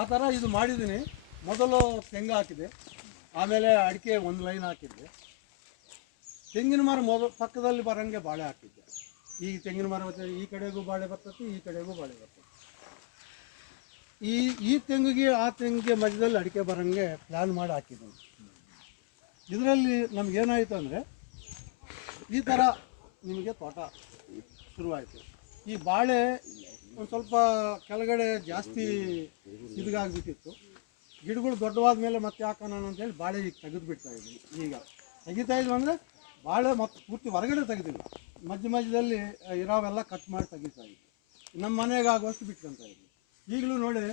ಆ ಥರ ಇದು ಮಾಡಿದ್ದೀನಿ. ಮೊದಲು ತೆಂಗು ಹಾಕಿದೆ, ಆಮೇಲೆ ಅಡಿಕೆ ಒಂದು ಲೈನ್ ಹಾಕಿದ್ದೆ. ತೆಂಗಿನ ಮರ ಪಕ್ಕದಲ್ಲಿ ಬರೋಂಗೆ ಬಾಳೆ ಹಾಕಿದ್ದೆ. ಈ ತೆಂಗಿನ ಮರ ಈ ಕಡೆಗೂ ಬಾಳೆ ಬರ್ತದೆ, ಈ ಕಡೆಗೂ ಬಾಳೆ ಬರ್ತದೆ. ಈ ತೆಂಗಿಗೆ ಆ ತೆಂಗಿಗೆ ಮಧ್ಯದಲ್ಲಿ ಅಡಿಕೆ ಬರೋಂಗೆ ಪ್ಲ್ಯಾನ್ ಮಾಡಿ ಹಾಕಿದ್ದೀನಿ. ಇದರಲ್ಲಿ ನಮಗೇನಾಯಿತು ಅಂದರೆ ಈ ಥರ ನಿಮಗೆ ತೋಟ ಶುರುವಾಯಿತು. ಈ ಬಾಳೆ ಒಂದು ಸ್ವಲ್ಪ ಕೆಳಗಡೆ ಜಾಸ್ತಿ ಸಿದ್ಗಾಗ್ಬಿಟ್ಟಿತ್ತು. ಗಿಡಗಳು ದೊಡ್ಡವಾದ ಮೇಲೆ ಮತ್ತೆ ಹಾಕೋಣ ಅಂತೇಳಿ ಬಾಳೆ ಈಗ ತೆಗೆದು ಬಿಡ್ತಾ ಇದ್ವಿ. ಈಗ ತೆಗಿತಾ ಇದ್ವಿ ಅಂದರೆ ಬಾಳೆ ಮತ್ತೆ ಪೂರ್ತಿ ಹೊರಗಡೆ ತೆಗೆದಿಲ್ಲ, ಮಧ್ಯದಲ್ಲಿ ಇರೋವೆಲ್ಲ ಕಟ್ ಮಾಡಿ ತೆಗಿತಾ ಇದ್ವಿ. ನಮ್ಮ ಮನೆಗೆ ಆಗುವಷ್ಟು ಬಿಟ್ಕೊತ ಇದ್ವಿ. ಈಗಲೂ ನೋಡಿ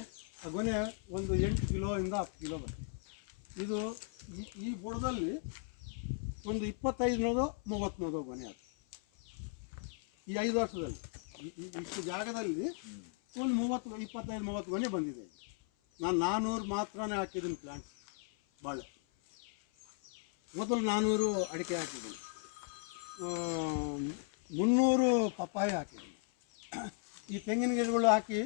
ಆ ಗೊನೆ ಒಂದು 8 ಕಿಲೋಯಿಂದ 10 ಕಿಲೋ ಬರ್ತದೆ. ಇದು ಈ ಬುಡದಲ್ಲಿ ಒಂದು 25-30 ಗೊನೆ ಅದು. ಈ 5 ವರ್ಷದಲ್ಲಿ ಇಷ್ಟು ಜಾಗದಲ್ಲಿ ಒಂದು 25-30 ಗೊನೆ ಬಂದಿದೆ. ನಾನು 400 ಮಾತ್ರನೇ ಹಾಕಿದ್ದೀನಿ ಪ್ಲಾಂಟ್ಸ್ ಬಾಳೆ. ಮೊದಲು 400 ಅಡಿಕೆ ಹಾಕಿದ್ದೀನಿ, 300 ಪಪ್ಪಾಯ ಹಾಕಿದ್ದೀನಿ. ಈ ತೆಂಗಿನ ಗಿಡಗಳು ಹಾಕಿ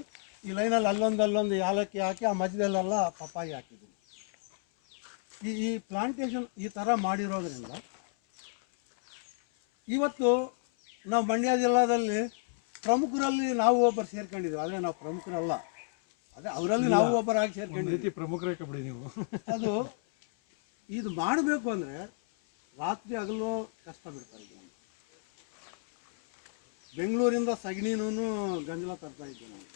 ಈ ಲೈನಲ್ಲಿ ಅಲ್ಲೊಂದು ಯಾಲಕ್ಕಿ ಹಾಕಿ ಆ ಮಧ್ಯದಲ್ಲೆಲ್ಲ ಪಪ್ಪಾಯಿ ಹಾಕಿದ್ದೀನಿ. ಈ ಪ್ಲಾಂಟೇಶನ್ ಈ ಥರ ಮಾಡಿರೋದ್ರಿಂದ ಇವತ್ತು ನಾವು ಮಂಡ್ಯ ಜಿಲ್ಲಾದಲ್ಲಿ ಪ್ರಮುಖರಲ್ಲಿ ನಾವು ಒಬ್ಬರು ಸೇರ್ಕೊಂಡಿದ್ದೀವಿ. ಆದರೆ ನಾವು ಪ್ರಮುಖರಲ್ಲ, ಅದೇ ಅವರಲ್ಲಿ ನಾವು ಒಬ್ಬರಾಗಿ ಸೇರ್ಕೊಂಡಿದ್ದೀವಿ. ಪ್ರಮುಖರೇ ಕಬಡ್ಡಿ ನೀವು. ಅದು ಇದು ಮಾಡಬೇಕು ಅಂದರೆ ರಾತ್ರಿ ಹಗಲು ಕಷ್ಟ ಬಿಡ್ತಾ ಇದ್ದೀವಿ. ಬೆಂಗಳೂರಿಂದ ಸಗಣಿನೂ ಗಂಜಲ ತರ್ತಾ ಇದ್ದೀವಿ ನಾವು.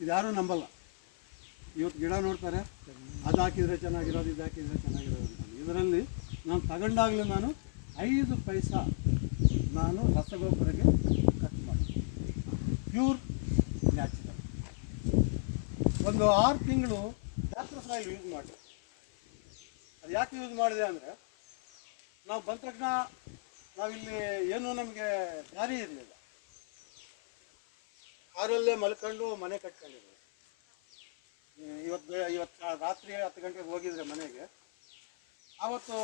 ಇದು ಯಾರೂ ನಂಬಲ್ಲ. ಇವತ್ತು ಗಿಡ ನೋಡ್ತಾರೆ, ಅದು ಹಾಕಿದರೆ ಚೆನ್ನಾಗಿರೋದು, ಇದು ಹಾಕಿದರೆ ಚೆನ್ನಾಗಿರೋದು ಅಂತ. ಇದರಲ್ಲಿ ನಾನು ತಗೊಂಡಾಗಲೇ ನಾನು 5 ಪೈಸಾ ನಾನು ರಸಗೊಬ್ಬರಕ್ಕೆ ಖರ್ಚು ಮಾಡ್ತೀನಿ. Pure natural. ಒಂದು 6 ತಿಂಗಳು ನ್ಯಾಚುರಲ್ ಸಾಯಿಲ್ ಯೂಸ್ ಮಾಡಿ. ಅದು ಯಾಕೆ ಯೂಸ್ ಮಾಡಿದೆ ಅಂದರೆ ನಾವು ಬಂದ ತಕ್ಷಣ ನಾವಿಲ್ಲಿ ಏನೂ ನಮಗೆ ದಾರಿ ಇರಲಿಲ್ಲ. ಕಾರಲ್ಲೇ ಮಲ್ಕೊಂಡು ಮನೆ ಕಟ್ಕೊಂಡಿದ್ವಿ. ಇವತ್ತು ರಾತ್ರಿ 10 ಗಂಟೆಗೆ ಹೋಗಿದ್ರೆ ಮನೆಗೆ, ಆವತ್ತು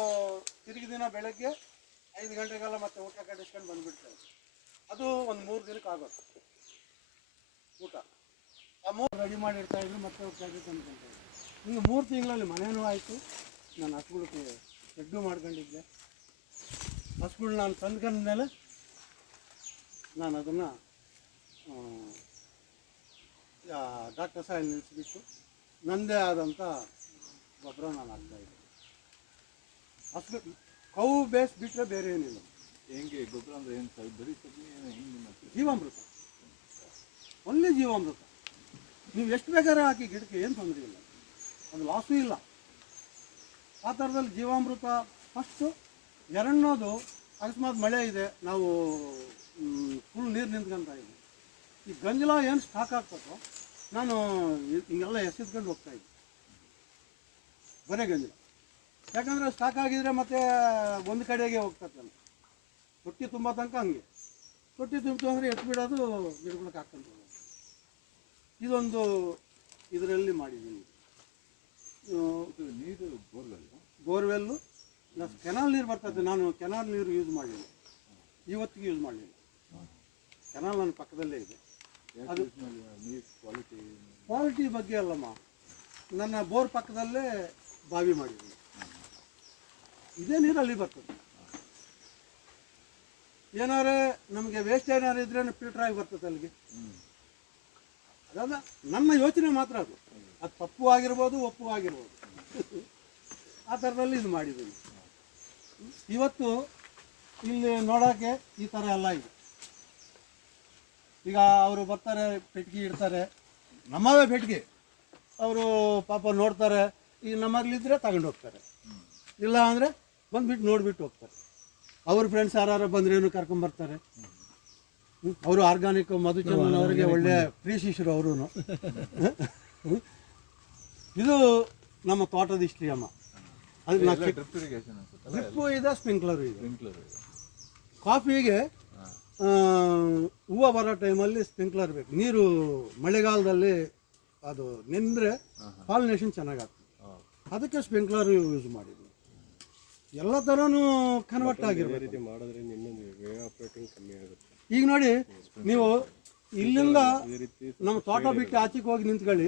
ತಿರುಗಿ ದಿನ ಬೆಳಗ್ಗೆ 5 ಗಂಟೆಗೆಲ್ಲ ಮತ್ತೆ ಊಟ ಕಟ್ಟಿಸ್ಕೊಂಡು ಬಂದುಬಿಡ್ತೇವೆ. ಅದು ಒಂದು 3 ದಿನಕ್ಕೆ ಆಗೋದು ಊಟ. ಆ 3 ರೆಡಿ ಮಾಡಿರ್ತಾಯಿದ್ರು, ಮತ್ತೆ ಹೋಗ್ತಾಯಿದ್ರು ತಂದ್ಕೊಂಡ್ರು. ಹಿಂಗೆ 3 ತಿಂಗಳಲ್ಲಿ ಮನೇನೂ ಆಯಿತು. ನಾನು ಹಸುಗಳಿಗೆ ಶೆಡ್ಡು ಮಾಡ್ಕೊಂಡಿದ್ದೆ. ಹಸುಗಳು ನಾನು ತಂದ್ಕೊಂಡ್ಮೇಲೆ ನಾನು ಅದನ್ನು ಡಾಕ್ಟರ್ ಸಾಯಿಲ್ ನಿಲ್ಲಿಸ್ಬಿಟ್ಟು ನನ್ನದೇ ಆದಂಥ ಗೊಬ್ಬರ ನಾನು ಹಾಕ್ತಾಯಿದ್ದೆ. ಹಸು ಕವು ಬೇಸ್ ಬಿಟ್ಟರೆ ಬೇರೆ ಏನಿಲ್ಲ. ಹೆಂಗೆ ಗೊಬ್ಬರ ಅಂದರೆ ಏನು ಸರ್? ಬರೀ ಜೀವಾಮೃತ, ಒಳ್ಳೆ ಜೀವಾಮೃತ. ನೀವು ಎಷ್ಟು ಬೇಕಾದ್ರೆ ಹಾಕಿ ಗಿಡಕ್ಕೆ ಏನು ತೊಂದರೆ ಇಲ್ಲ, ಒಂದು ಲಾಸೂ ಇಲ್ಲ. ಆ ಥರದಲ್ಲಿ ಜೀವಾಮೃತ ಫಸ್ಟು. ಎರಡನೇದು, ಅಕಸ್ಮಾತ್ ಮಳೆ ಇದೆ, ನಾವು ಫುಲ್ ನೀರು ನಿಂತ್ಕೊಂತ ಇದ್ವಿ, ಈ ಗಂಜಲ ಏನು ಸ್ಟಾಕ್ ಆಗ್ತದೋ ನಾನು ಹಿಂಗೆಲ್ಲ ಎಸೆದ್ಕೊಂಡು ಹೋಗ್ತಾಯಿದ್ದೆ, ಬರೇ ಗಂಜಲ. ಯಾಕಂದರೆ ಸ್ಟಾಕ್ ಆಗಿದ್ರೆ ಮತ್ತೆ ಒಂದು ಕಡೆಗೆ ಹೋಗ್ತದೆ. ತೊಟ್ಟಿ ತುಂಬ ತನಕ ಹಂಗೆ ತೊಟ್ಟಿ ತುಂಬಿತು ಅಂದರೆ ಎತ್ಬಿಡೋದು, ಗಿಡಗಳಿಗೆ ಹಾಕ್ಕೊಂಡು ಹೋಗೋದು. ಇದೊಂದು ಇದರಲ್ಲಿ ಮಾಡಿದ್ದೀನಿ. ನೀರು ಬೋರ್ವೆಲ್ಲು ಪ್ಲಸ್ ಕೆನಾಲ್ ನೀರು ಬರ್ತದೆ. ನಾನು ಕೆನಾಲ್ ನೀರು ಯೂಸ್ ಮಾಡಲಿಲ್ಲ, ಇವತ್ತಿಗೆ ಯೂಸ್ ಮಾಡಲಿಲ್ಲ. ಕೆನಾಲ್ ನನ್ನ ಪಕ್ಕದಲ್ಲೇ ಇದೆ. ಅದು ಕ್ವಾಲಿಟಿ ಬಗ್ಗೆ ಅಲ್ಲಮ್ಮ, ನನ್ನ ಬೋರ್ ಪಕ್ಕದಲ್ಲೇ ಬಾವಿ ಮಾಡಿದ್ದೀನಿ. ಇದೇ ನೀರು ಅಲ್ಲಿ ಬರ್ತದೆ. ಏನಾರೇ ನಮಗೆ ವೇಸ್ಟ್ ಏನಾರು ಇದ್ರೇ ಫಿಲ್ಟರ್ ಆಗಿ ಬರ್ತದೆ ಅಲ್ಲಿಗೆ. ಅದಾದ ನನ್ನ ಯೋಚನೆ ಮಾತ್ರ ಅದು. ಅದು ತಪ್ಪು ಆಗಿರ್ಬೋದು, ಒಪ್ಪು ಆಗಿರ್ಬೋದು. ಆ ಥರದಲ್ಲಿ ಇದು ಮಾಡಿದ್ದೀನಿ. ಇವತ್ತು ಇಲ್ಲಿ ನೋಡೋಕ್ಕೆ ಈ ಥರ ಎಲ್ಲ ಇದೆ. ಈಗ ಅವರು ಬರ್ತಾರೆ, ಪೆಟ್ಟಿಗೆ ಇಡ್ತಾರೆ, ನಮ್ಮವೇ ಪೆಟ್ಟಿಗೆ. ಅವರು ಪಾಪ ನೋಡ್ತಾರೆ, ಈಗ ನಮ್ಮಲ್ಲಿದ್ದರೆ ತಗೊಂಡು ಹೋಗ್ತಾರೆ, ಇಲ್ಲ ಅಂದರೆ ಬಂದುಬಿಟ್ಟು ನೋಡಿಬಿಟ್ಟು ಹೋಗ್ತಾರೆ. ಅವ್ರ ಫ್ರೆಂಡ್ಸ್ ಯಾರು ಬಂದ್ರೇನು ಕರ್ಕೊಂಬರ್ತಾರೆ. ಅವರು ಆರ್ಗಾನಿಕ್ ಮಧುಚಂದ್ರನ್ ಅವರಿಗೆ ಒಳ್ಳೆ ಪ್ರಿಯ ಶಿಷ್ಯರು ಅವರು. ಇದು ನಮ್ಮ ತೋಟದ ಹಿಸ್ಟ್ರಿ ಅಮ್ಮ. ಅದಕ್ಕೆ ಡ್ರಿಪ್ಪು ಇದೆ, ಸ್ಪ್ರಿಂಕ್ಲರು ಇದೆ. ಕಾಫಿಗೆ ಹೂವು ಬರೋ ಟೈಮಲ್ಲಿ ಸ್ಪ್ರಿಂಕ್ಲರ್ ಬೇಕು. ನೀರು ಮಳೆಗಾಲದಲ್ಲಿ ಅದು ನಿಂದರೆ ಪಾಲಿನೇಷನ್ ಚೆನ್ನಾಗಾಗ್ತದೆ. ಅದಕ್ಕೆ ಸ್ಪ್ರಿಂಕ್ಲರ್ ಯೂಸ್ ಮಾಡಿದ್ವಿ. ಎಲ್ಲ ಥರನೂ ಕನ್ವರ್ಟ್ ಆಗಿರ್ಬೇಕು. ಮಾಡಿದ್ರೆ ಇನ್ನೊಂದು ವೇ ಆಪರೇಟಿಂಗ್ ಕಮ್ಮಿ ಆಗುತ್ತೆ. ಈಗ ನೋಡಿ, ನೀವು ಇಲ್ಲಿಂದ ಈ ರೀತಿ ನಮ್ಮ ತೋಟ ಬಿಟ್ಟು ಆಚೆಗೆ ಹೋಗಿ ನಿಂತ್ಕೊಳ್ಳಿ,